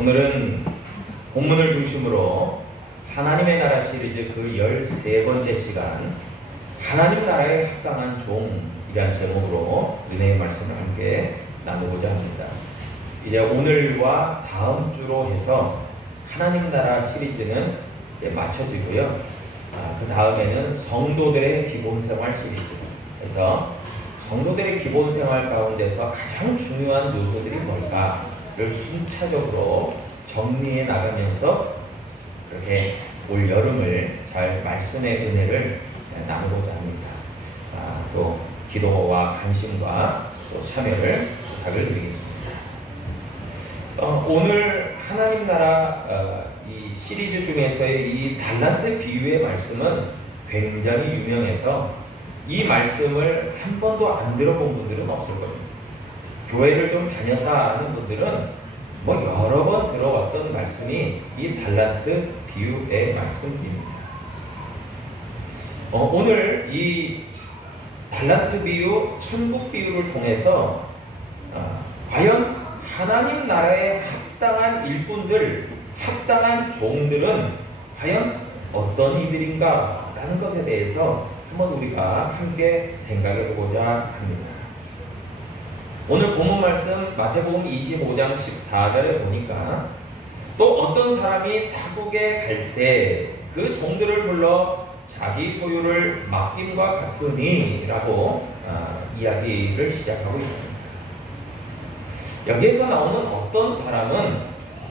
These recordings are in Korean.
오늘은 본문을 중심으로 하나님의 나라 시리즈 그 13번째 시간 하나님 나라에 합당한 종이라는 제목으로 은혜의 말씀을 함께 나누고자 합니다. 이제 오늘과 다음 주로 해서 하나님 나라 시리즈는 이제 마쳐지고요. 그 다음에는 성도들의 기본생활 시리즈. 그래서 성도들의 기본생활 가운데서 가장 중요한 요소들이 뭘까를 순차적으로 정리해 나가면서 그렇게 올 여름을 잘 말씀의 은혜를 나누고자 합니다. 또 기도와 관심과 또 참여를 부탁을 드리겠습니다. 오늘 하나님 나라 이 시리즈 중에서의 이 달란트 비유의 말씀은 굉장히 유명해서 이 말씀을 한 번도 안 들어본 분들은 없을 겁니다. 교회를 좀 다녀서 하는 분들은 뭐 여러 번 들어왔던 말씀이 이 달란트 비유의 말씀입니다. 오늘 이 달란트 비유, 천국 비유를 통해서 과연 하나님 나라에 합당한 일꾼들, 합당한 종들은 과연 어떤 이들인가 라는 것에 대해서 한번 우리가 함께 생각해 보고자 합니다. 오늘 본문 말씀 마태복음 25장 14절에 보니까 또 어떤 사람이 타국에 갈 때 그 종들을 불러 자기 소유를 맡김과 같으니 라고 이야기를 시작하고 있습니다. 여기에서 나오는 어떤 사람은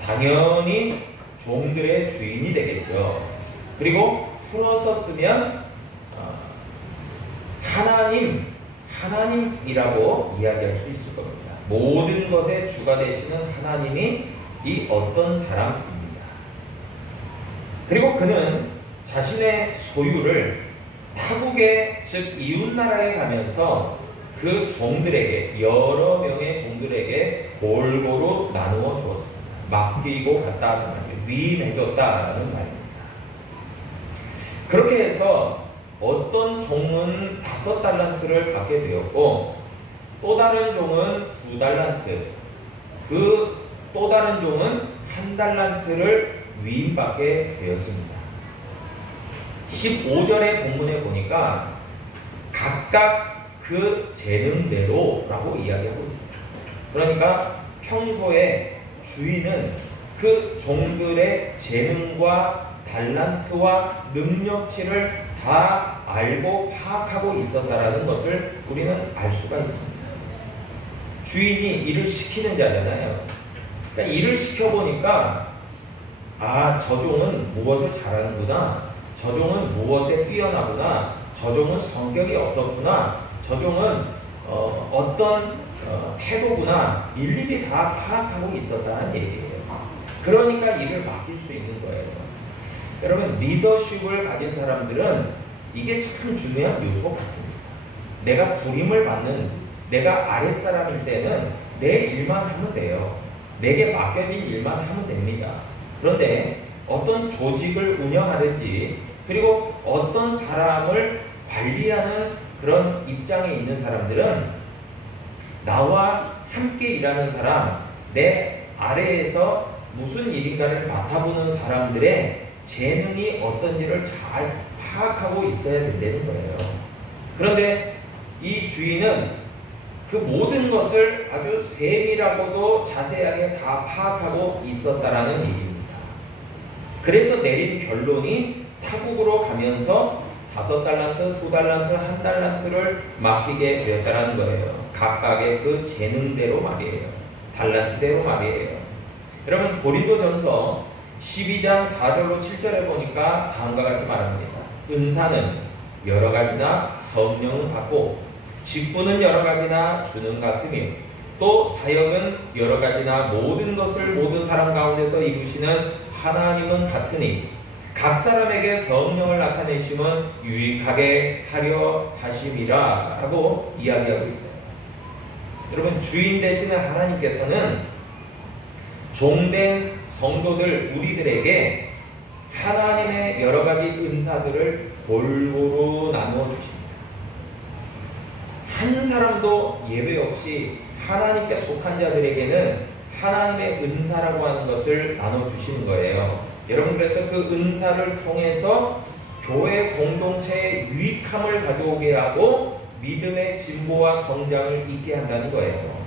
당연히 종들의 주인이 되겠죠. 그리고 풀어서 쓰면 하나님이라고 이야기할 수 있을 겁니다. 모든 것의 주가 되시는 하나님이 이 어떤 사람입니다. 그리고 그는 자신의 소유를 타국에, 즉 이웃나라에 가면서 그 종들에게, 여러 명의 종들에게 골고루 나누어 주었습니다. 맡기고 갔다는 말이에요. 위임해줬다는 말입니다. 그렇게 해서 어떤 종은 5달란트를 받게 되었고 또 다른 종은 2달란트, 그 또 다른 종은 1달란트를 위임받게 되었습니다. 15절의 본문에 보니까 각각 그 재능대로라고 이야기하고 있습니다. 그러니까 평소에 주인은 그 종들의 재능과 달란트와 능력치를 다 알고 파악하고 있었다라는 것을 우리는 알 수가 있습니다. 주인이 일을 시키는 자잖아요. 그러니까 일을 시켜보니까 저 종은 무엇을 잘하는구나, 저 종은 무엇에 뛰어나구나, 저 종은 성격이 어떻구나, 저 종은 어떤 태도구나, 일일이 다 파악하고 있었다는 얘기예요. 그러니까 일을 맡길 수 있는 거예요. 여러분, 리더십을 가진 사람들은 이게 참 중요한 요소 같습니다. 내가 부림을 받는, 내가 아랫사람일 때는 내 일만 하면 돼요. 내게 맡겨진 일만 하면 됩니다. 그런데 어떤 조직을 운영하든지, 그리고 어떤 사람을 관리하는 그런 입장에 있는 사람들은 나와 함께 일하는 사람, 내 아래에서 무슨 일인가를 맡아보는 사람들의 재능이 어떤지를 잘 파악하고 있어야 된다는 거예요. 그런데 이 주인은 그 모든 것을 아주 세밀하고도 자세하게 다 파악하고 있었다라는 얘기입니다. 그래서 내린 결론이 타국으로 가면서 5달란트, 2달란트, 1달란트를 맡기게 되었다라는 거예요. 각각의 그 재능대로 말이에요. 달란트대로 말이에요. 여러분, 고린도전서 12장 4절로 7절에 보니까 다음과 같이 말합니다. 은사는 여러 가지나 성령은 받고 직분은 여러 가지나 주는 같으며 또 사역은 여러 가지나 모든 것을 모든 사람 가운데서 이루시는 하나님은 같으니 각 사람에게 성령을 나타내심은 유익하게 하려 하심이라 라고 이야기하고 있어요. 여러분, 주인 되시는 하나님께서는 종된 성도들, 우리들에게 하나님의 여러 가지 은사들을 골고루 나누어 주십니다. 한 사람도 예외 없이 하나님께 속한 자들에게는 하나님의 은사라고 하는 것을 나눠주시는 거예요. 여러분, 그래서 그 은사를 통해서 교회 공동체의 유익함을 가져오게 하고 믿음의 진보와 성장을 있게 한다는 거예요.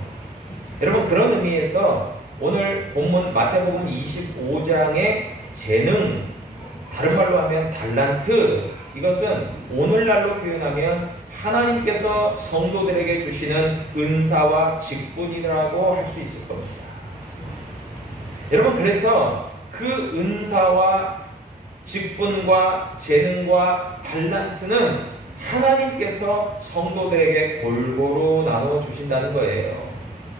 여러분, 그런 의미에서 오늘 본문 마태복음 25장의 재능, 다른 말로 하면 달란트, 이것은 오늘날로 표현하면 하나님께서 성도들에게 주시는 은사와 직분이라고 할 수 있을 겁니다. 여러분, 그래서 그 은사와 직분과 재능과 달란트는 하나님께서 성도들에게 골고루 나눠 주신다는 거예요.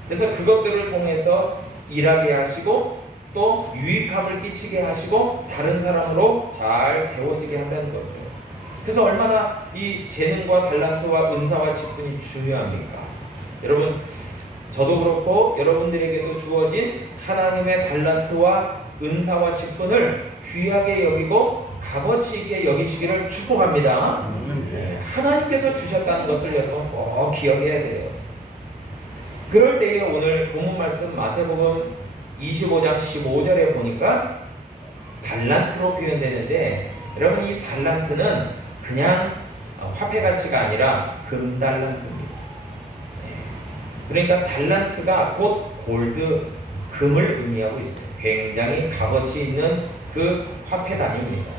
그래서 그것들을 통해서 일하게 하시고 또 유익함을 끼치게 하시고 다른 사람으로 잘 세워지게 한다는 거죠. 그래서 얼마나 이 재능과 달란트와 은사와 직분이 중요합니까? 여러분, 저도 그렇고 여러분들에게도 주어진 하나님의 달란트와 은사와 직분을 귀하게 여기고 값어치 있게 여기시기를 축복합니다. 하나님께서 주셨다는 것을 여러분 꼭 기억해야 돼요. 그럴 때에 오늘 본문 말씀 마태복음 25장 15절에 보니까 달란트로 표현되는데, 여러분, 이 달란트는 그냥 화폐 가치가 아니라 금달란트입니다. 그러니까 달란트가 곧 골드, 금을 의미하고 있어요. 굉장히 값어치 있는 그 화폐 단위입니다.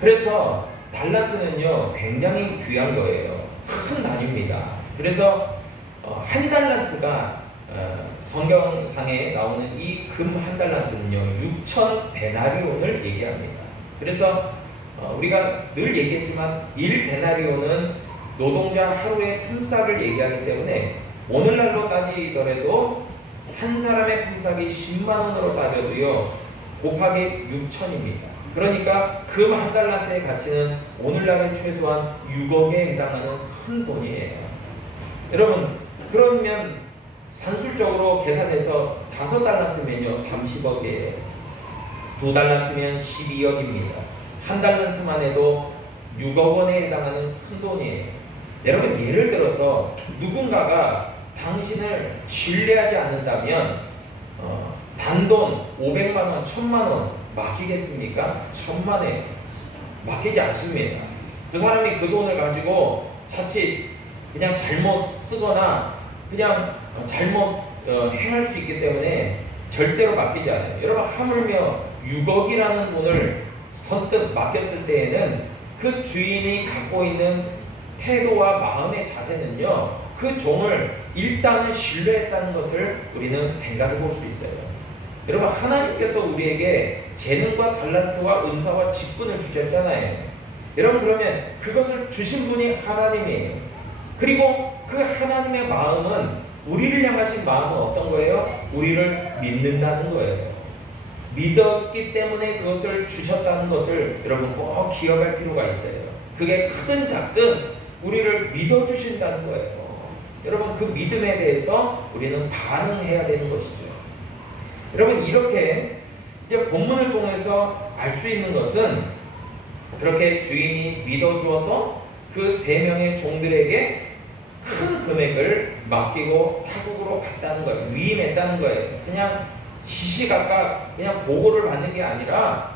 그래서 달란트는요 굉장히 귀한 거예요. 큰 단위입니다. 그래서 한 달란트가 성경상에 나오는 이 금 한 달란트는요 6천 데나리온을 얘기합니다. 그래서 우리가 늘 얘기했지만 1데나리온은 노동자 하루의 품삯을 얘기하기 때문에 오늘날로 따지더라도 한 사람의 품삯이 10만 원으로 따져도요 곱하기 6천입니다. 그러니까 금 한 달란트의 가치는 오늘날에 최소한 6억에 해당하는 큰 돈이에요. 여러분, 그러면 산술적으로 계산해서 5달란트면요 30억이에요. 2달란트면 12억입니다. 한 달란트만 해도 6억 원에 해당하는 큰 돈이에요. 여러분, 예를 들어서 누군가가 당신을 신뢰하지 않는다면 단돈 500만 원, 1000만 원 맡기겠습니까? 천만에 맡기지 않습니다. 그 사람이 그 돈을 가지고 자칫 그냥 잘못 쓰거나 그냥 잘못 행할 수 있기 때문에 절대로 맡기지 않아요. 여러분, 하물며 6억이라는 돈을 선뜻 맡겼을 때에는 그 주인이 갖고 있는 태도와 마음의 자세는요 그 종을 일단은 신뢰했다는 것을 우리는 생각해 볼 수 있어요. 여러분, 하나님께서 우리에게 재능과 달란트와 은사와 직분을 주셨잖아요. 여러분, 그러면 그것을 주신 분이 하나님이에요. 그리고 그 하나님의 마음은, 우리를 향하신 마음은 어떤 거예요? 우리를 믿는다는 거예요. 믿었기 때문에 그것을 주셨다는 것을 여러분 꼭 기억할 필요가 있어요. 그게 크든 작든 우리를 믿어주신다는 거예요. 여러분, 그 믿음에 대해서 우리는 반응해야 되는 것이죠. 여러분, 이렇게 이제 본문을 통해서 알 수 있는 것은 그렇게 주인이 믿어주어서 그 3명의 종들에게 큰 금액을 맡기고 타국으로 갔다는 거예요. 위임했다는 거예요. 그냥 시시각각 그냥 보고를 받는 게 아니라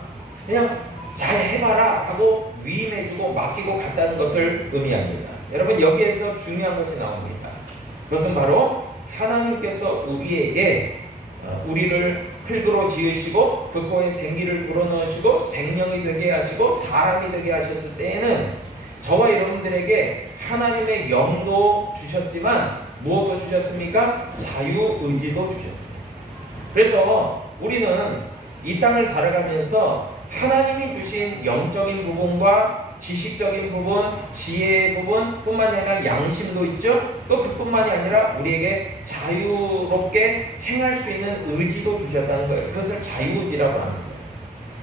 그냥 잘 해봐라 하고 위임해주고 맡기고 갔다는 것을 의미합니다. 여러분, 여기에서 중요한 것이 나옵니다. 그것은 바로 하나님께서 우리에게 우리를 흙으로 지으시고 그 코에 생기를 불어넣으시고 생명이 되게 하시고 사람이 되게 하셨을 때에는 저와 여러분들에게 하나님의 영도 주셨지만 무엇도 주셨습니까? 자유의지도 주셨습니다. 그래서 우리는 이 땅을 살아가면서 하나님이 주신 영적인 부분과 지식적인 부분, 지혜의 부분 뿐만이 아니라 양심도 있죠. 또 그뿐만이 아니라 우리에게 자유롭게 행할 수 있는 의지도 주셨다는 거예요. 그것을 자유의지라고 합니다.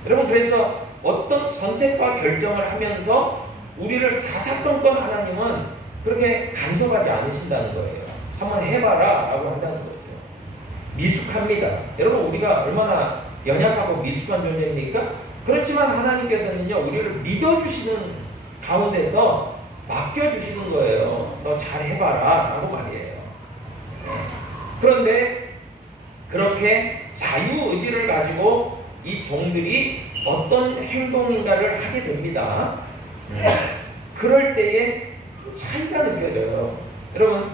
여러분, 그래서 어떤 선택과 결정을 하면서 우리를 사사건건 하나님은 그렇게 간섭하지 않으신다는 거예요. 한번 해봐라 라고 한다는 거죠. 미숙합니다. 여러분, 우리가 얼마나 연약하고 미숙한 존재입니까? 그렇지만 하나님께서는요 우리를 믿어주시는 가운데서 맡겨주시는 거예요. 너 잘 해봐라 라고 말이에요. 그런데 그렇게 자유의지를 가지고 이 종들이 어떤 행동인가를 하게 됩니다. 그럴 때에 차이가 느껴져요. 여러분,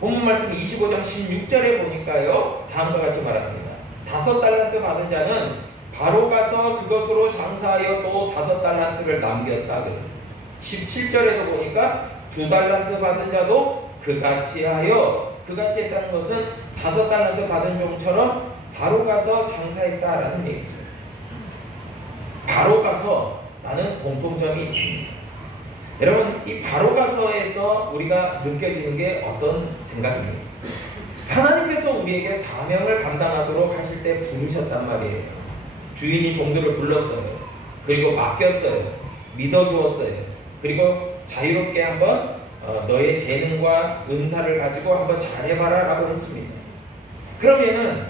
본문 말씀 25장 16절에 보니까요, 다음과 같이 말합니다. 5달란트 받은 자는 바로 가서 그것으로 장사하여 또 5달란트를 남겼다 그랬어요. 17절에도 보니까 2달란트 받은 자도 그같이 하여, 그같이 했다는 것은 5달란트 받은 종처럼 바로 가서 장사했다라는 얘기입니다. 바로 가서 라는 공통점이 있습니다. 여러분, 이 바로 가서에서 우리가 느껴지는 게 어떤 생각입니까? 하나님께서 우리에게 사명을 감당하도록 하실 때 부르셨단 말이에요. 주인이 종들을 불렀어요. 그리고 맡겼어요. 믿어주었어요. 그리고 자유롭게 한번 너의 재능과 은사를 가지고 한번 잘해봐라 라고 했습니다. 그러면은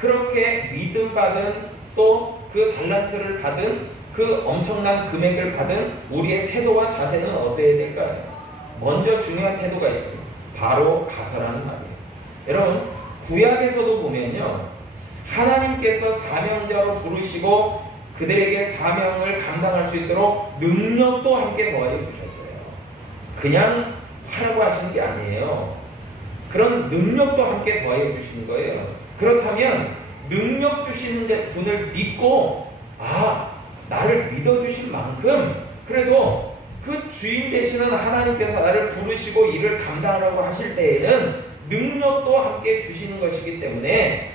그렇게 믿음받은 또 그 달란트를 받은 그 엄청난 금액을 받은 우리의 태도와 자세는 어때야 될까요? 먼저 중요한 태도가 있습니다. 바로 가서라는 말이에요. 여러분, 구약에서도 보면요, 하나님께서 사명자로 부르시고 그들에게 사명을 감당할 수 있도록 능력도 함께 더하여 주셨어요. 그냥 하라고 하시는 게 아니에요. 그런 능력도 함께 더하여 주시는 거예요. 그렇다면 능력 주시는 분을 믿고, 나를 믿어주신 만큼 그래도 그 주인 되시는 하나님께서 나를 부르시고 일을 감당하라고 하실 때에는 능력도 함께 주시는 것이기 때문에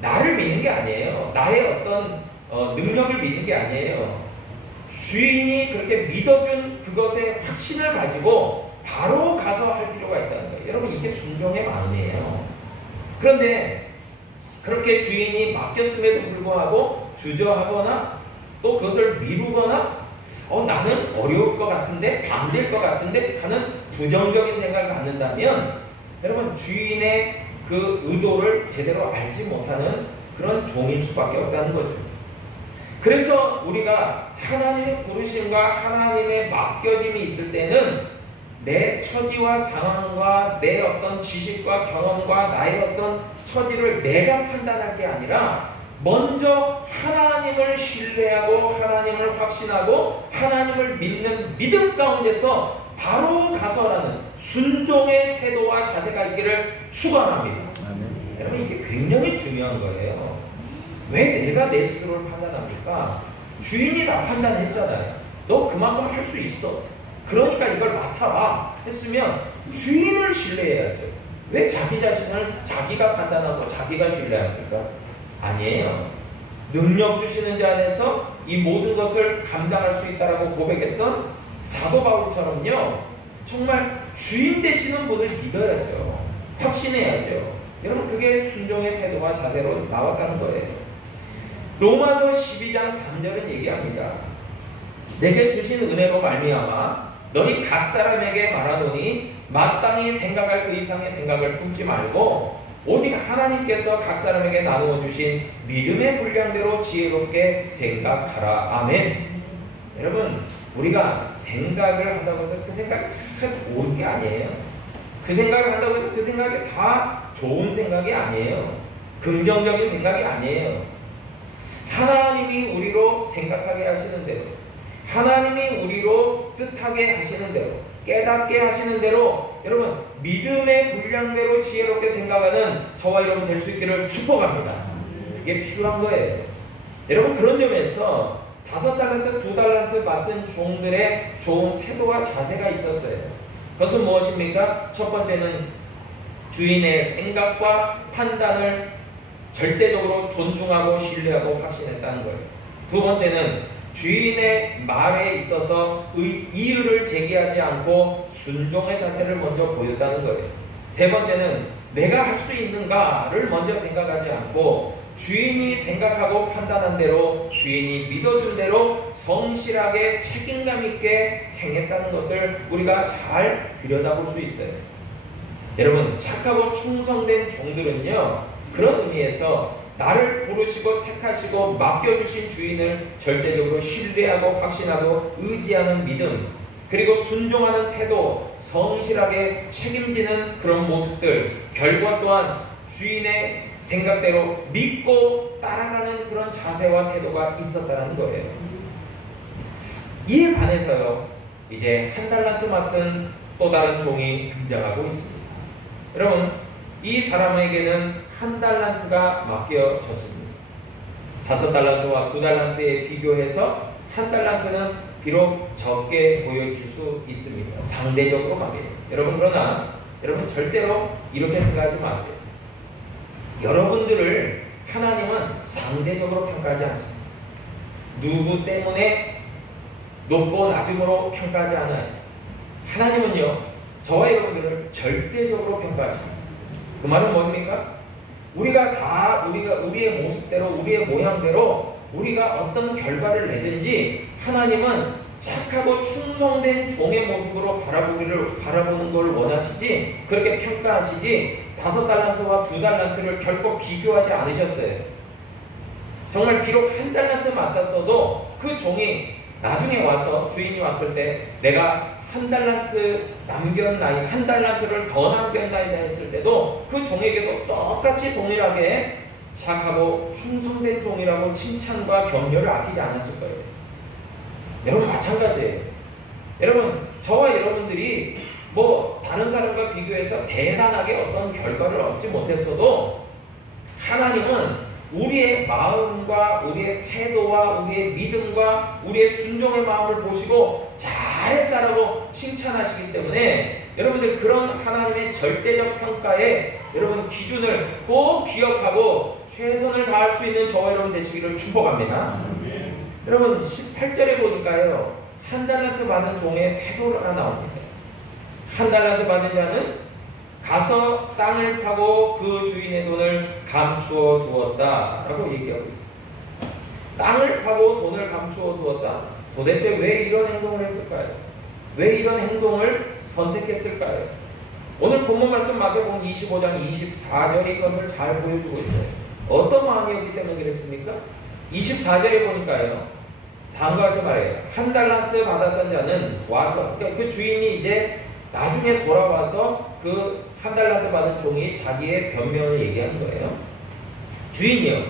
나를 믿는 게 아니에요. 나의 어떤 능력을 믿는 게 아니에요. 주인이 그렇게 믿어준 그것에 확신을 가지고 바로 가서 할 필요가 있다는 거예요. 여러분, 이게 순종의 마음이에요. 그런데 그렇게 주인이 맡겼음에도 불구하고 주저하거나 또 그것을 미루거나 나는 어려울 것 같은데, 안 될 것 같은데 하는 부정적인 생각을 갖는다면 여러분, 주인의 그 의도를 제대로 알지 못하는 그런 종일 수밖에 없다는 거죠. 그래서 우리가 하나님의 부르심과 하나님의 맡겨짐이 있을 때는 내 처지와 상황과 내 어떤 지식과 경험과 나의 어떤 처지를 내가 판단할 게 아니라 먼저 하나님을 신뢰하고 하나님을 확신하고 하나님을 믿는 믿음 가운데서 바로 가서라는 순종의 태도와 자세가 있기를 축원합니다. 여러분, 이게 굉장히 중요한 거예요. 왜 내가 내 스스로를 판단합니까? 주인이 나 판단했잖아요. 너 그만큼 할 수 있어. 그러니까 이걸 맡아봐 했으면 주인을 신뢰해야죠. 왜 자기 자신을 자기가 판단하고 자기가 신뢰합니까? 아니에요. 능력 주시는 자 안에서 이 모든 것을 감당할 수 있다라고 고백했던 사도 바울처럼요, 정말 주인 되시는 분을 믿어야죠. 확신해야죠. 여러분, 그게 순종의 태도와 자세로 나왔다는 거예요. 로마서 12장 3절은 얘기합니다. 내게 주신 은혜로 말미암아 너희 각 사람에게 말하노니 마땅히 생각할 그 이상의 생각을 품지 말고 오직 하나님께서 각 사람에게 나누어 주신 믿음의 분량대로 지혜롭게 생각하라. 아멘. 여러분, 우리가 생각을 한다고 해서 그 생각이 옳은 게 아니에요. 그 생각을 한다고 해서 그 생각이 다 좋은 생각이 아니에요. 긍정적인 생각이 아니에요. 하나님이 우리로 생각하게 하시는 대로, 하나님이 우리로 뜻하게 하시는 대로, 깨닫게 하시는 대로 여러분, 믿음의 분량대로 지혜롭게 생각하는 저와 여러분 될 수 있기를 축복합니다. 그게 필요한 거예요. 여러분, 그런 점에서 5달란트, 2달란트 맡은 종들의 좋은 태도와 자세가 있었어요. 그것은 무엇입니까? 첫 번째는 주인의 생각과 판단을 절대적으로 존중하고 신뢰하고 확신했다는 거예요. 두 번째는 주인의 말에 있어서 이유를 제기하지 않고 순종의 자세를 먼저 보였다는 거예요. 세 번째는 내가 할 수 있는가를 먼저 생각하지 않고 주인이 생각하고 판단한 대로, 주인이 믿어준 대로 성실하게 책임감 있게 행했다는 것을 우리가 잘 들여다볼 수 있어요. 여러분, 착하고 충성된 종들은요, 그런 의미에서 나를 부르시고 택하시고 맡겨주신 주인을 절대적으로 신뢰하고 확신하고 의지하는 믿음, 그리고 순종하는 태도, 성실하게 책임지는 그런 모습들, 결과 또한 주인의 생각대로 믿고 따라가는 그런 자세와 태도가 있었다는 거예요. 이에 반해서요, 이제 한 달란트 맡은 또 다른 종이 등장하고 있습니다. 여러분, 이 사람에게는 한 달란트가 맡겨졌습니다. 5달란트와 2달란트에 비교해서 한 달란트는 비록 적게 보여질 수 있습니다. 상대적으로 말이에요. 여러분, 그러나 여러분 절대로 이렇게 생각하지 마세요. 여러분들을 하나님은 상대적으로 평가하지 않습니다. 누구 때문에 높고 낮음으로 평가하지 않아요. 하나님은요, 저와 여러분들을 절대적으로 평가하십니다. 그 말은 뭡니까? 우리가 우리의 모습대로, 우리의 모양대로 우리가 어떤 결과를 내든지 하나님은 착하고 충성된 종의 모습으로 바라보는 걸 원하시지, 그렇게 평가하시지 5달란트와 2달란트를 결코 비교하지 않으셨어요. 정말 비록 1달란트 맡았어도 그 종이 나중에 와서 주인이 왔을 때 내가 1달란트 남겼나이다, 1달란트를 더 남겼나이다 했을 때도 그 종에게도 똑같이 동일하게 착하고 충성된 종이라고 칭찬과 격려를 아끼지 않았을 거예요. 여러분, 마찬가지예요. 여러분, 저와 여러분들이 뭐 다른 사람과 비교해서 대단하게 어떤 결과를 얻지 못했어도 하나님은 우리의 마음과 우리의 태도와 우리의 믿음과 우리의 순종의 마음을 보시고 잘했다라고 칭찬하시기 때문에 여러분들 그런 하나님의 절대적 평가에 여러분 기준을 꼭 기억하고 최선을 다할 수 있는 저와 여러분 되시기를 축복합니다. 여러분 18절에 보니까요, 1달란트 받은 종의 태도가 나옵니다. 1달란트 받은 자는 가서 땅을 파고 그 주인의 돈을 감추어 두었다라고 얘기하고 있습니다. 땅을 파고 돈을 감추어 두었다. 도대체 왜 이런 행동을 했을까요? 왜 이런 행동을 선택했을까요? 오늘 본문 말씀 마태복음 25장 24절이 이것을 잘 보여주고 있어요. 어떤 마음이었기 때문에 그랬습니까? 24절에 보니까요, 다음과 같이 말해요. 1달란트 받았던 자는 와서, 그러니까 그 주인이 이제 나중에 돌아와서 그 1달란트 받은 종이 자기의 변명을 얘기하는 거예요. 주인이요,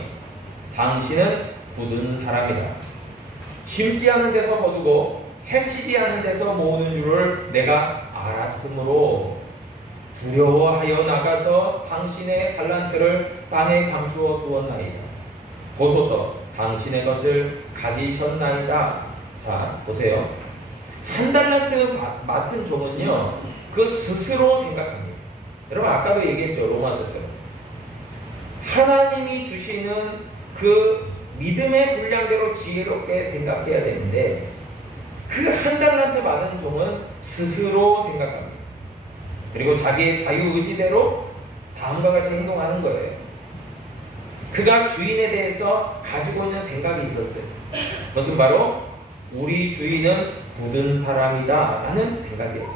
당신은 굳은 사람이다. 심지 않은 데서 거두고 해치지 않은 데서 모으는 줄을 내가 알았으므로 두려워하여 나가서 당신의 달란트를 땅에 감추어 두었나이다. 보소서, 당신의 것을 가지셨나이다. 자, 보세요. 1달란트 맡은 종은요, 그 스스로 생각합니다. 여러분, 아까도 얘기했죠. 로마서처럼. 하나님이 주시는 그 믿음의 분량대로 지혜롭게 생각해야 되는데, 그 1달란트 받은 종은 스스로 생각합니다. 그리고 자기의 자유의지대로 다음과 같이 행동하는 거예요. 그가 주인에 대해서 가지고 있는 생각이 있었어요. 그것은 바로 우리 주인은 굳은 사람이다 라는 생각이었어요.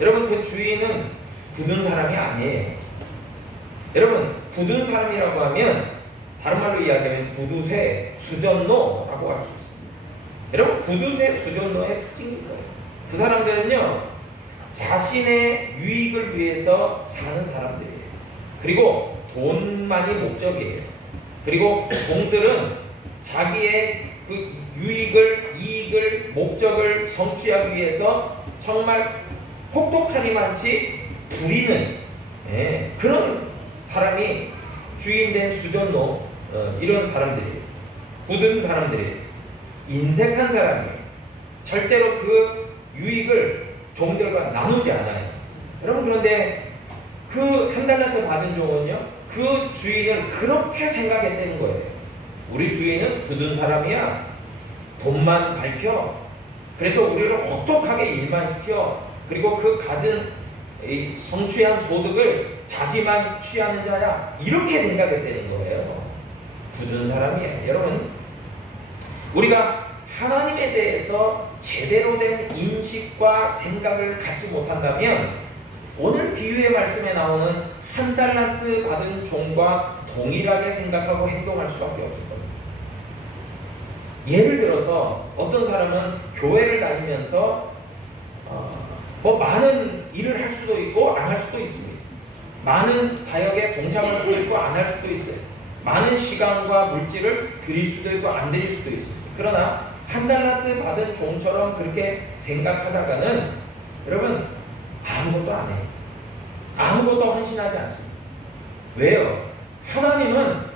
여러분, 그 주인은 굳은 사람이 아니에요. 여러분, 굳은 사람이라고 하면 다른 말로 이야기하면 구두쇠, 수전노라고 할 수 있습니다. 여러분, 구두쇠, 수전노의 특징이 있어요. 그 사람들은요, 자신의 유익을 위해서 사는 사람들이에요. 그리고 돈만이 목적이에요. 그리고 종들은 자기의 그 유익을, 이익을, 목적을 성취하기 위해서 정말 혹독하리만치 부리는 그런 사람이 주인된 수전노, 이런 사람들이에요. 굳은 사람들이에요. 인색한 사람이에요. 절대로 그 유익을 종들과 나누지 않아요. 여러분, 그런데 그 1달란트 받은 종은요, 그 주인을 그렇게 생각했다는 거예요. 우리 주인은 굳은 사람이야. 돈만 밝혀. 그래서 우리를 혹독하게 일만 시켜. 그리고 그 가진 성취한 소득을 자기만 취하는 자야. 이렇게 생각했다는 거예요. 굳은 사람이야. 여러분, 우리가 하나님에 대해서 제대로 된 인식과 생각을 갖지 못한다면 오늘 비유의 말씀에 나오는 1달란트 받은 종과 동일하게 생각하고 행동할 수밖에 없을 겁니다. 예를 들어서 어떤 사람은 교회를 다니면서 뭐 많은 일을 할 수도 있고 안 할 수도 있습니다. 많은 사역에 동참할 수도 있고 안 할 수도 있어요. 많은 시간과 물질을 드릴 수도 있고 안 드릴 수도 있어요. 그러나 한 달란트 받은 종처럼 그렇게 생각하다가는 여러분 아무것도 안 해요. 아무것도 헌신하지 않습니다. 왜요? 하나님은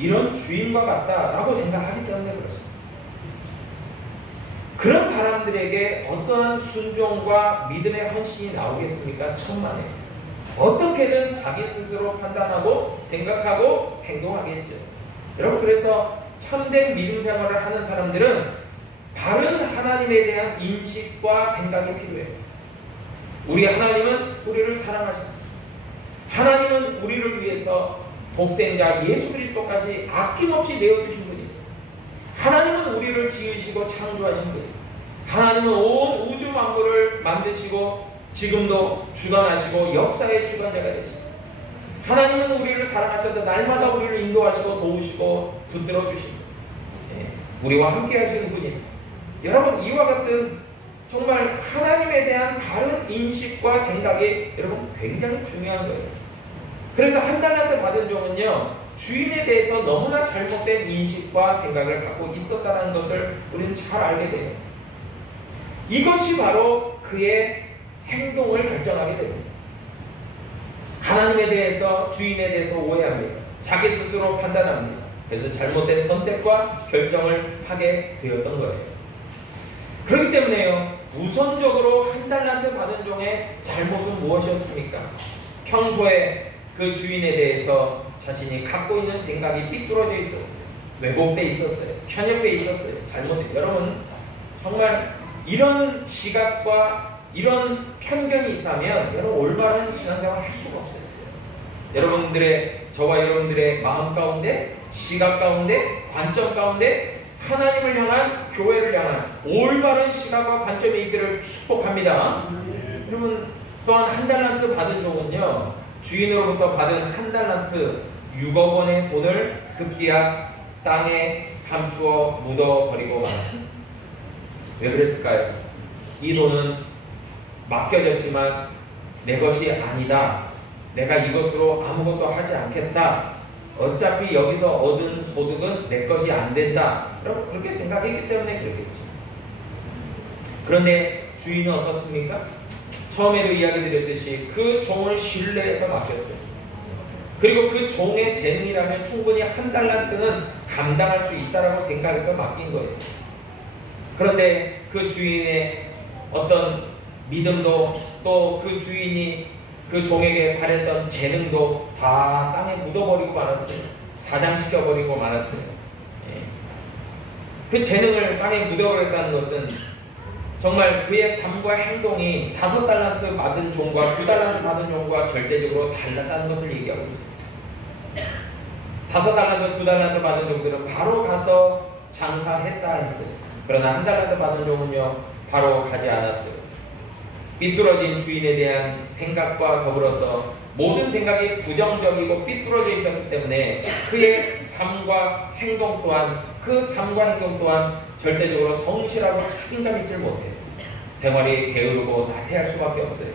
이런 주인과 같다라고 생각하기 때문에 그렇습니다. 그런 사람들에게 어떠한 순종과 믿음의 헌신이 나오겠습니까? 천만에. 어떻게든 자기 스스로 판단하고 생각하고 행동하겠죠. 여러분, 그래서 참된 믿음 생활을 하는 사람들은 바른 하나님에 대한 인식과 생각이 필요해요. 우리 하나님은 우리를 사랑하십니다. 하나님은 우리를 위해서 독생자 예수 그리스도까지 아낌없이 내어주신 분이에요. 하나님은 우리를 지으시고 창조하신 분이에요. 하나님은 온 우주 만물을 만드시고 지금도 주관하시고 역사의 주관자가 되십니다. 하나님은 우리를 사랑하셔서 날마다 우리를 인도하시고 도우시고 붙들어 주십니다. 우리와 함께 하시는 분이에요. 여러분, 이와 같은 정말 하나님에 대한 바른 인식과 생각이 여러분 굉장히 중요한 거예요. 그래서 한 달란트 받은 종은요, 주인에 대해서 너무나 잘못된 인식과 생각을 갖고 있었다는 것을 우리는 잘 알게 돼요. 이것이 바로 그의 행동을 결정하게 됩니다. 하나님에 대해서, 주인에 대해서 오해합니다. 자기 스스로 판단합니다. 그래서 잘못된 선택과 결정을 하게 되었던 거예요. 그렇기 때문에요, 우선적으로 한 달란트 받은 종의 잘못은 무엇이었습니까? 평소에 그 주인에 대해서 자신이 갖고 있는 생각이 삐뚤어져 있었어요. 왜곡되어 있었어요. 편협되어 있었어요. 잘못되어. 여러분, 정말 이런 시각과 이런 편견이 있다면 여러분 올바른 신앙생활을 할 수가 없어요. 여러분들의, 저와 여러분들의 마음 가운데, 시각 가운데, 관점 가운데 하나님을 향한, 교회를 향한 올바른 시각과 관점이 있기를 축복합니다. 여러분, 또한 한 달란트 받은 종은요, 주인으로부터 받은 한 달란트 6억 원의 돈을 급기야 땅에 감추어 묻어버리고 말았습니다. 왜 그랬을까요? 이 돈은 맡겨졌지만 내 것이 아니다. 내가 이것으로 아무것도 하지 않겠다. 어차피 여기서 얻은 소득은 내 것이 안 된다. 여러분, 그렇게 생각했기 때문에 그렇겠죠. 그런데 주인은 어떻습니까? 처음에도 이야기 드렸듯이 그 종을 신뢰해서 맡겼어요. 그리고 그 종의 재능이라면 충분히 한 달란트는 감당할 수 있다라고 생각해서 맡긴 거예요. 그런데 그 주인의 어떤 믿음도, 또 그 주인이 그 종에게 바랬던 재능도 다 땅에 묻어버리고 말았어요. 사장시켜버리고 말았어요. 그 재능을 땅에 묻어버렸다는 것은 정말 그의 삶과 행동이 5달란트 받은 종과 2달란트 받은 종과 절대적으로 달랐다는 것을 얘기하고 있습니다. 5달란트, 2달란트 받은 종들은 바로 가서 장사했다 했어요. 그러나 한 달란트 받은 종은요, 바로 가지 않았어요. 삐뚤어진 주인에 대한 생각과 더불어서 모든 생각이 부정적이고 삐뚤어져 있었기 때문에 그의 삶과 행동 또한, 그 삶과 행동 또한 절대적으로 성실하고 책임감 있지 못해요. 생활이 게으르고 나태할 수밖에 없어요.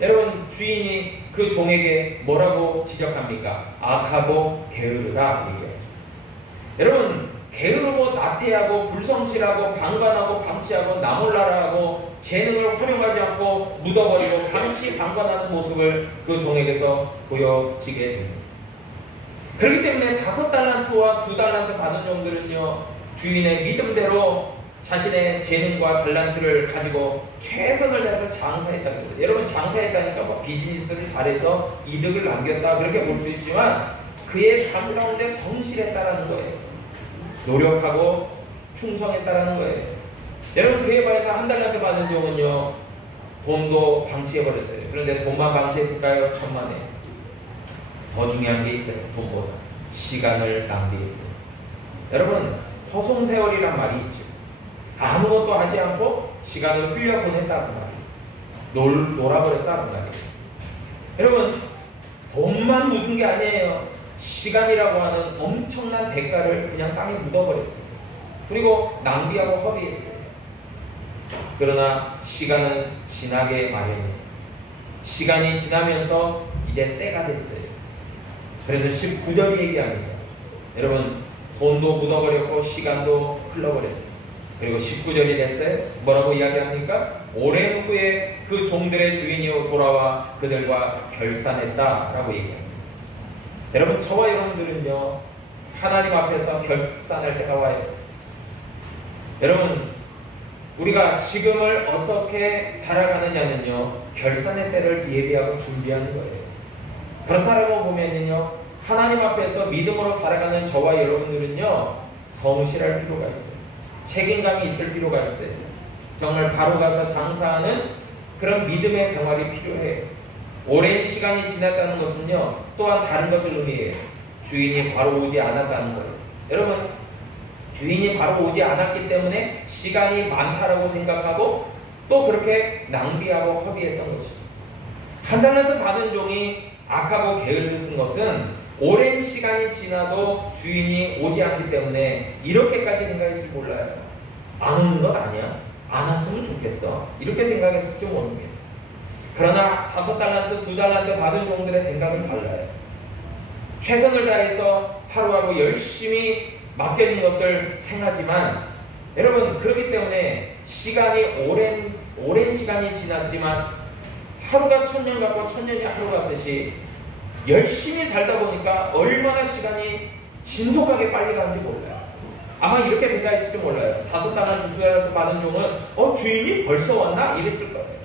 여러분, 주인이 그 종에게 뭐라고 지적합니까? 악하고 게으르다 얘기해요. 여러분, 게으르고 나태하고 불성실하고 방관하고 방치하고 나몰라라하고 재능을 활용하지 않고 묻어버리고 방치 방관하는 모습을 그 종에게서 보여지게 됩니다. 그렇기 때문에 5달란트와 2달란트 받은 종들은요, 주인의 믿음대로 자신의 재능과 달란트를 가지고 최선을 다해서 장사했다는 거죠. 여러분, 장사했다니까 뭐 비즈니스를 잘해서 이득을 남겼다 그렇게 볼 수 있지만 그의 삶 가운데 성실했다라는 거예요. 노력하고 충성했다라는 거예요. 여러분, 그에 반해서 한 달란트 받은 종은요, 돈도 방치해버렸어요. 그런데 돈만 방치했을까요? 천만에. 더 중요한 게 있어요. 돈보다 시간을 낭비했어요. 여러분, 허송세월이란 말이 있죠. 아무것도 하지 않고 시간을 흘려보냈다고 말이에요. 놀아버렸다고 말이에요. 여러분, 돈만 묻은 게 아니에요. 시간이라고 하는 엄청난 대가를 그냥 땅에 묻어버렸어요. 그리고 낭비하고 허비했어요. 그러나 시간은 지나게 마련이에요. 시간이 지나면서 이제 때가 됐어요. 그래서 19절이 얘기합니다. 여러분, 돈도 묻어버렸고 시간도 흘러버렸어요. 그리고 19절이 됐어요. 뭐라고 이야기합니까? 오랜 후에 그 종들의 주인이 돌아와 그들과 결산했다라고 얘기합니다. 여러분, 저와 여러분들은요, 하나님 앞에서 결산할 때가 와요. 여러분, 우리가 지금을 어떻게 살아가느냐는요, 결산의 때를 예비하고 준비하는 거예요. 그렇다라고 보면요, 하나님 앞에서 믿음으로 살아가는 저와 여러분들은요, 성실할 필요가 있어요. 책임감이 있을 필요가 있어요. 정말 바로 가서 장사하는 그런 믿음의 생활이 필요해요. 오랜 시간이 지났다는 것은요, 또한 다른 것을 의미해요. 주인이 바로 오지 않았다는 거예요. 여러분, 주인이 바로 오지 않았기 때문에 시간이 많다라고 생각하고 또 그렇게 낭비하고 허비했던 것이죠. 한 달란트 받은 종이 악하고 게으르던 것은 오랜 시간이 지나도 주인이 오지 않기 때문에 이렇게까지 생각했을지 몰라요. 안 오는 것 아니야? 안 왔으면 좋겠어. 이렇게 생각했을지 모릅니다. 그러나 5달란트, 2달란트 받은 종들의 생각은 달라요. 최선을 다해서 하루하루 열심히 맡겨진 것을 행하지만, 여러분, 그렇기 때문에 시간이 오랜 시간이 지났지만 하루가 1000년 같고 1000년이 하루 같듯이 열심히 살다 보니까 얼마나 시간이 신속하게 빨리 가는지 몰라요. 아마 이렇게 생각했을지 몰라요. 5달란트, 2달란트 받은 종은 주인이 벌써 왔나? 이랬을 거예요.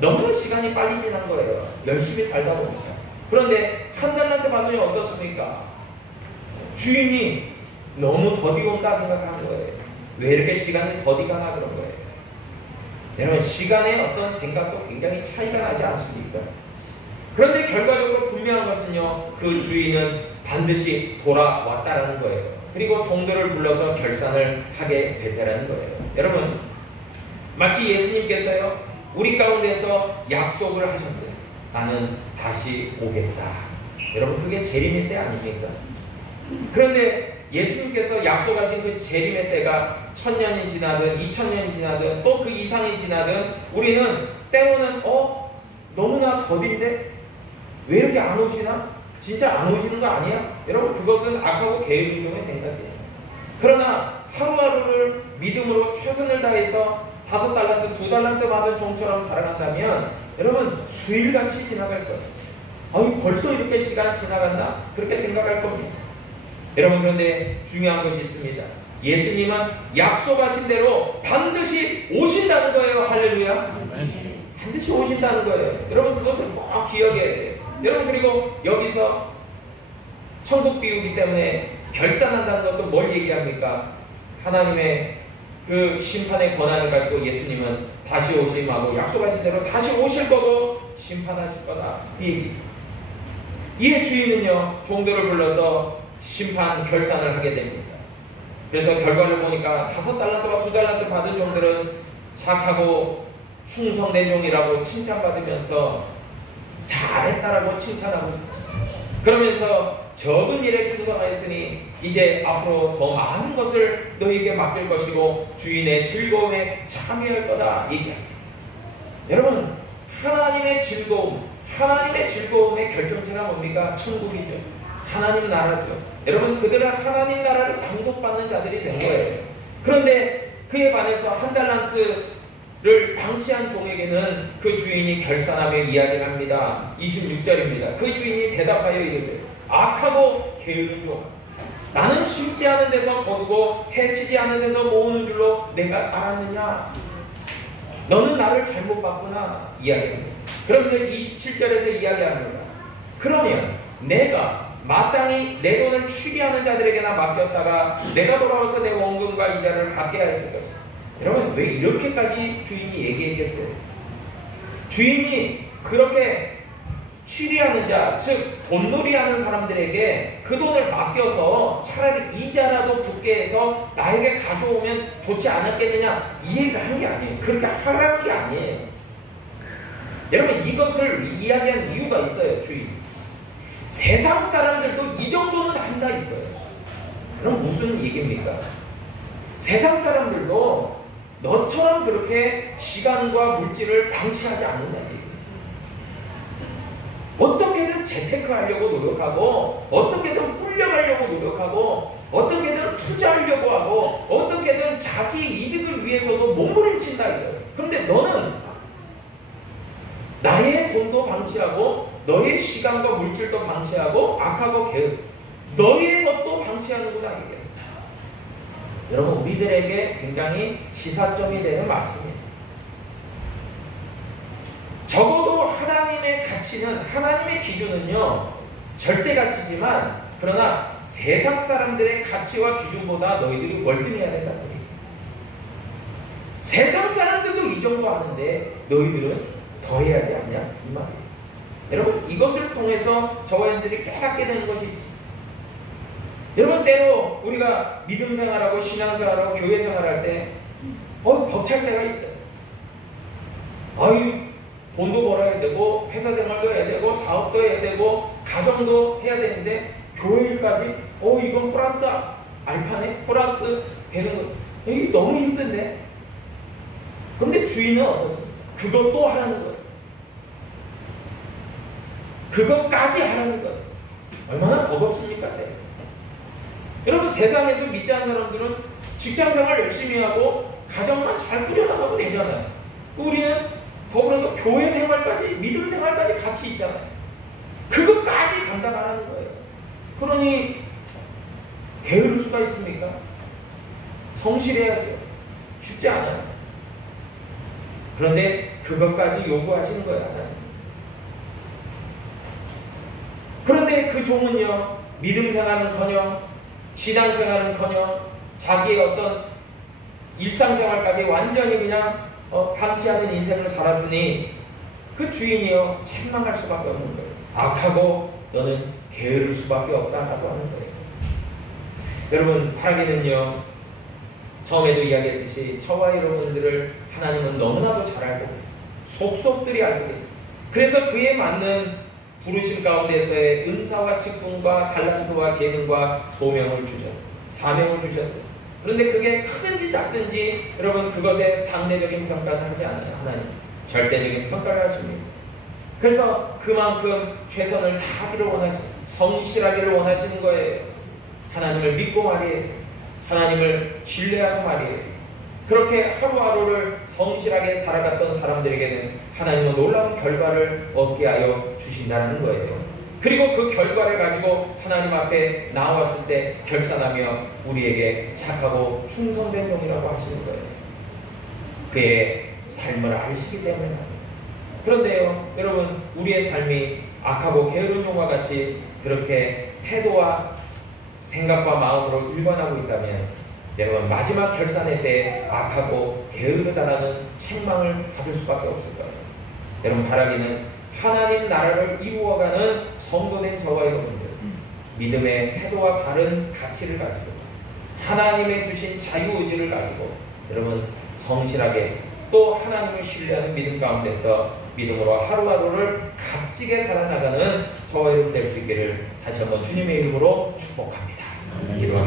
너무나 시간이 빨리 지난 거예요. 열심히 살다 보니까. 그런데 1달란트 받으니 어떻습니까? 주인이 너무 더디 온다 생각하는 거예요. 왜 이렇게 시간이 더디 가나 그런 거예요. 여러분, 시간의 어떤 생각도 굉장히 차이가 나지 않습니까? 그런데 결과적으로 분명한 것은요, 그 주인은 반드시 돌아왔다라는 거예요. 그리고 종들을 불러서 결산을 하게 됐다라는 거예요. 여러분, 마치 예수님께서요, 우리 가운데서 약속을 하셨어요. 나는 다시 오겠다. 여러분, 그게 재림의 때 아닙니까? 그런데 예수님께서 약속하신 그 재림의 때가 1000년이 지나든 2000년이 지나든 또 그 이상이 지나든 우리는 때로는 너무나 더딘데 왜 이렇게 안 오시나? 진짜 안 오시는 거 아니야? 여러분, 그것은 악하고 게으름의 생각이에요. 그러나 하루하루를 믿음으로 최선을 다해서 5달란트, 2달란트 받은 종처럼 살아간다면 여러분, 수일같이 지나갈 거예요. 벌써 이렇게 시간 지나갔나? 그렇게 생각할 겁니다. 여러분, 그런데 중요한 것이 있습니다. 예수님은 약속하신 대로 반드시 오신다는 거예요. 할렐루야. 반드시 오신다는 거예요. 여러분, 그것을 꼭 기억해야 돼요. 여러분, 그리고 여기서 천국 비우기 때문에 결산한다는 것은 뭘 얘기합니까? 하나님의 그 심판의 권한을 가지고 예수님은 다시 오심하고 약속하신 대로 다시 오실 거고 심판하실 거다. 이 얘기. 이의 주인은요, 종들을 불러서 심판 결산을 하게 됩니다. 그래서 결과를 보니까 5달란트와 2달란트 받은 종들은 착하고 충성된 종이라고 칭찬받으면서 잘했다라고 칭찬하고 있어요. 그러면서 적은 일에 충성하였으니 이제 앞으로 더 많은 것을 너희에게 맡길 것이고 주인의 즐거움에 참여할 거다 얘기합니다. 여러분, 하나님의 즐거움의 결정체가 뭡니까? 천국이죠. 하나님 나라죠. 여러분, 그들은 하나님 나라를 상속받는 자들이 된 거예요. 그런데 그에 반해서 1달란트를 방치한 종에게는 그 주인이 결산하며 이야기를 합니다. 26절입니다. 그 주인이 대답하여 이르되 악하고 게으른 종, 나는 심지 않은 데서 거두고 해치지 않은 데서 모으는 줄로 내가 알았느냐? 너는 나를 잘못 봤구나 이야기합니다. 그러면서 27절에서 이야기합니다. 그러면 내가 마땅히 내 돈을 취리하는 자들에게나 맡겼다가 내가 돌아와서 내 원금과 이자를 갚게 하였을 것이다. 여러분, 왜 이렇게까지 주인이 얘기했겠어요? 주인이 그렇게 취리하는 자, 즉 돈놀이하는 사람들에게 그 돈을 맡겨서 차라리 이자라도 붙게 해서 나에게 가져오면 좋지 않았겠느냐, 이 얘기를 한 게 아니에요. 그렇게 하라는 게 아니에요. 여러분, 이것을 이야기한 이유가 있어요. 주인, 세상 사람들도 이 정도는 한다 이거예요. 그럼 무슨 얘기입니까? 세상 사람들도 너처럼 그렇게 시간과 물질을 방치하지 않는다는 얘기예요. 어떻게든 재테크하려고 노력하고 어떻게든 불려가려고 노력하고 어떻게든 투자하려고 하고 어떻게든 자기 이득을 위해서도 몸부림친다 이거예요. 그런데 너는 나의 돈도 방치하고 너의 시간과 물질도 방치하고 악하고 게으르 너의 것도 방치하는구나 이게. 여러분 우리들에게 굉장히 시사점이 되는 말씀입니다. 적어도 하나님의 가치는 하나님의 기준은요 절대 가치지만 그러나 세상 사람들의 가치와 기준보다 너희들이 월등해야 된다는 얘기예요. 세상 사람들도 이 정도 하는데 너희들은 더 해야지 않냐 이 말이에요. 여러분 이것을 통해서 저와 여러분들이 깨닫게 되는 것이 있습니다. 여러분 때로 우리가 믿음 생활하고 신앙 생활하고 교회 생활할 때 벅찰 때가 있어요. 돈도 벌어야 되고 회사 생활도 해야 되고 사업도 해야 되고 가정도 해야 되는데 교회일까지 이건 플러스 알파네 플러스 되는 거 이게 너무 힘든데. 그런데 주인은 어떻습니까? 그것도 하라는 거예요. 그것까지 하라는 거예요. 얼마나 버겁습니까? 여러분 세상에서 믿지 않는 사람들은 직장생활 열심히 하고 가정만 잘 꾸려나가면 되잖아요. 우리는 더불어서 교회 생활까지 믿음 생활까지 같이 있잖아요. 그것까지 감당하라는 거예요. 그러니 게으를 수가 있습니까? 성실해야 돼요. 쉽지 않아요. 그런데 그것까지 요구하시는 거예요. 하나님. 그런데 그 종은요 믿음 생활은커녕 신앙 생활은커녕 자기의 어떤 일상생활까지 완전히 그냥 방치하는 인생을 살았으니 그 주인이요 책망할 수밖에 없는 거예요. 악하고 너는 게으를 수밖에 없다라고 하는 거예요. 여러분 파라기는요 처음에도 이야기했듯이 저와 여러분들을 하나님은 너무나도 잘 알고 계세요. 속속들이 알고 계세요. 그래서 그에 맞는 부르심 가운데서의 은사와 직분과 달란트와 재능과 소명을 주셨어요. 사명을 주셨어요. 그런데 그게 크든지 작든지 여러분 그것에 상대적인 평가는 하지 않아요. 하나님 절대적인 평가를 하십니다. 그래서 그만큼 최선을 다하기를 원하시고 성실하기를 원하시는 거예요. 하나님을 믿고 말이에요. 하나님을 신뢰하고 말이에요. 그렇게 하루하루를 성실하게 살아갔던 사람들에게는 하나님은 놀라운 결과를 얻게 하여 주신다는 거예요. 그리고 그 결과를 가지고 하나님 앞에 나왔을 때 결산하며 우리에게 착하고 충성된 종이라고 하시는 거예요. 그의 삶을 아시기 때문에 합니다. 그런데요 여러분 우리의 삶이 악하고 게으른 종과 같이 그렇게 태도와 생각과 마음으로 일관하고 있다면 여러분 마지막 결산의 때 악하고 게으르다라는 책망을 받을 수밖에 없을 거예요. 여러분 바라기는 하나님 나라를 이루어가는 성도된 저와 여러분들 믿음의 태도와 바른 가치를 가지고 하나님의 주신 자유의지를 가지고 여러분 성실하게 또 하나님을 신뢰하는 믿음 가운데서 믿음으로 하루하루를 값지게 살아나가는 저와 여러분 될 수 있기를 다시 한번 주님의 이름으로 축복합니다. 기도하겠습니다.